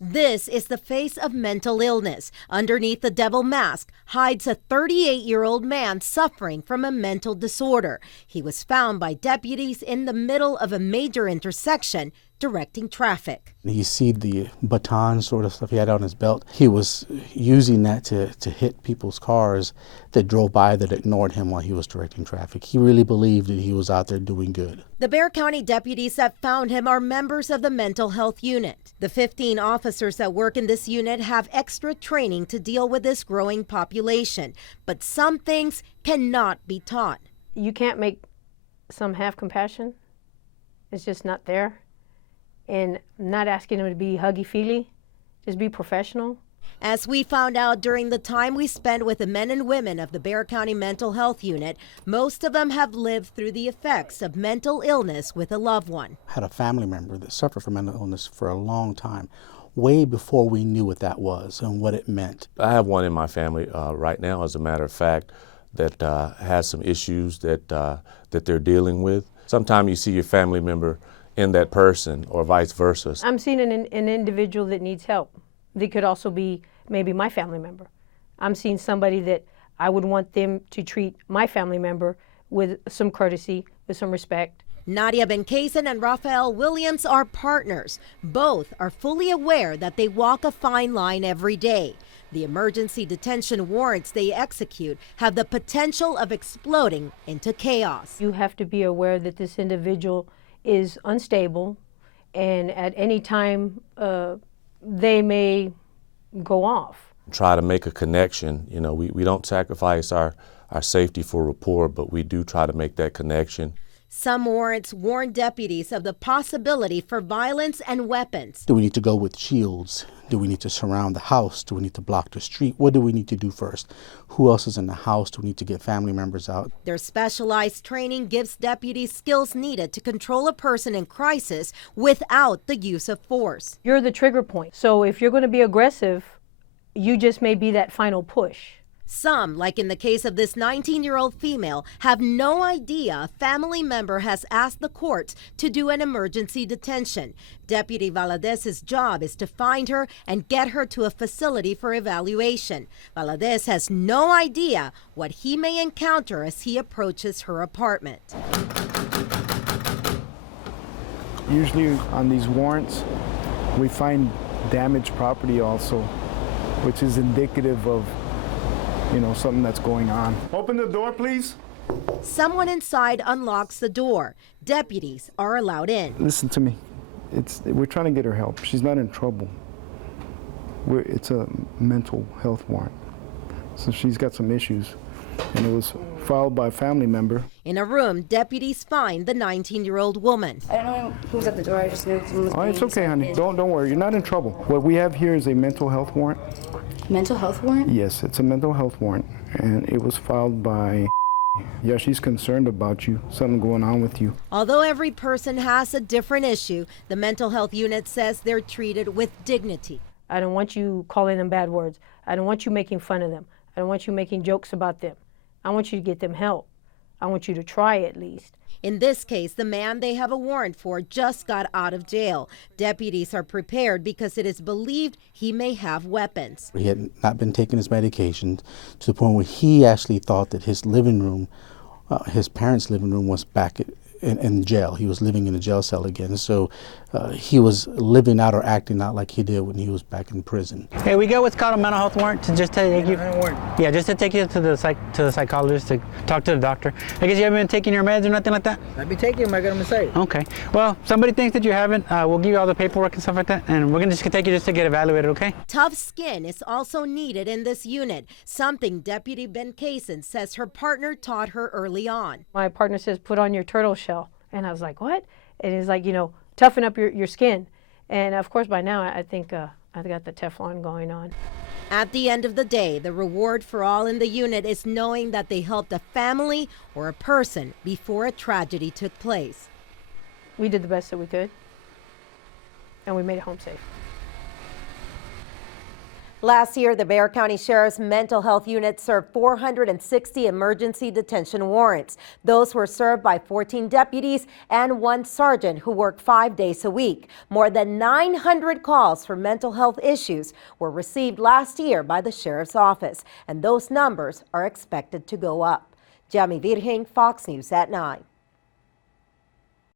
This is the face of mental illness. Underneath the devil mask hides a 38-year-old man suffering from a mental disorder. He was found by deputies in the middle of a major intersection directing traffic. You see the baton sort of stuff he had on his belt. He was using that to hit people's cars that drove by that ignored him while he was directing traffic. He really believed that he was out there doing good. The Bexar County deputies that found him are members of the mental health unit. The 15 officers that work in this unit have extra training to deal with this growing population, but some things cannot be taught. You can't make some have compassion. It's just not there. And not asking them to be huggy-feely, just be professional. As we found out during the time we spent with the men and women of the Bexar County Mental Health Unit, most of them have lived through the effects of mental illness with a loved one. I had a family member that suffered from mental illness for a long time, way before we knew what that was and what it meant. I have one in my family right now, as a matter of fact, that has some issues that they're dealing with. Sometimes you see your family member in that person or vice versa. I'm seeing an individual that needs help. They could also be maybe my family member. I'm seeing somebody that I would want them to treat my family member with some courtesy, with some respect. Nadia Benkaizen and Rafael Williams are partners. Both are fully aware that they walk a fine line every day. The emergency detention warrants they execute have the potential of exploding into chaos. You have to be aware that this individual is unstable, and at any time they may go off. Try to make a connection. You know, we don't sacrifice our safety for rapport, but we do try to make that connection. Some warrants warn deputies of the possibility for violence and weapons. Do we need to go with shields? Do we need to surround the house? Do we need to block the street? What do we need to do first? Who else is in the house? Do we need to get family members out? Their specialized training gives deputies skills needed to control a person in crisis without the use of force. You're the trigger point. So if you're going to be aggressive, you just may be that final push. Some, like in the case of this 19-year-old female, have no idea a family member has asked the courts to do an emergency detention. Deputy Valadez's job is to find her and get her to a facility for evaluation. Valadez has no idea what he may encounter as he approaches her apartment. Usually on these warrants, we find damaged property also, which is indicative of something that's going on. Open the door, please. Someone inside unlocks the door. Deputies are allowed in. Listen to me. We're trying to get her help. She's not in trouble. It's a mental health warrant. So she's got some issues, and it was filed by a family member. In a room, deputies find the 19-year-old woman. I don't know who was at the door. I just knew someone was. Oh, it's okay, honey. Don't worry. You're not in trouble. What we have here is a mental health warrant. Mental health warrant? Yes, it's a mental health warrant, and it was filed by. Yeah, she's concerned about you, something going on with you. Although every person has a different issue, the mental health unit says they're treated with dignity. I don't want you calling them bad words. I don't want you making fun of them. I don't want you making jokes about them. I want you to get them help. I want you to try at least. In this case, the man they have a warrant for just got out of jail. Deputies are prepared because it is believed he may have weapons. He had not been taking his medication to the point where he actually thought that his living room, his parents' living room, was back in jail. He was living in a jail cell again. So he was living out or acting out like he did when he was back in prison. Hey, we got what's called a mental health warrant to just take you. Yeah, just to take you to the psychologist to talk to the doctor. I guess you haven't been taking your meds or nothing like that? I've been taking them. I got them inside. Okay. Well, somebody thinks that you haven't. We'll give you all the paperwork and stuff like that, and we're gonna just take you just to get evaluated. Okay? Tough skin is also needed in this unit, something Deputy Benkaizen says her partner taught her early on. My partner says, put on your turtle shell. And I was like, what? And he's like, toughen up your skin. And of course, by now, I think I've got the Teflon going on. At the end of the day, the reward for all in the unit is knowing that they helped a family or a person before a tragedy took place. We did the best that we could, and we made it home safe. Last year, the Bexar County Sheriff's Mental Health Unit served 460 emergency detention warrants. Those were served by 14 deputies and 1 sergeant who worked 5 days a week. More than 900 calls for mental health issues were received last year by the Sheriff's Office, and those numbers are expected to go up. Yami Virgen, Fox News at 9.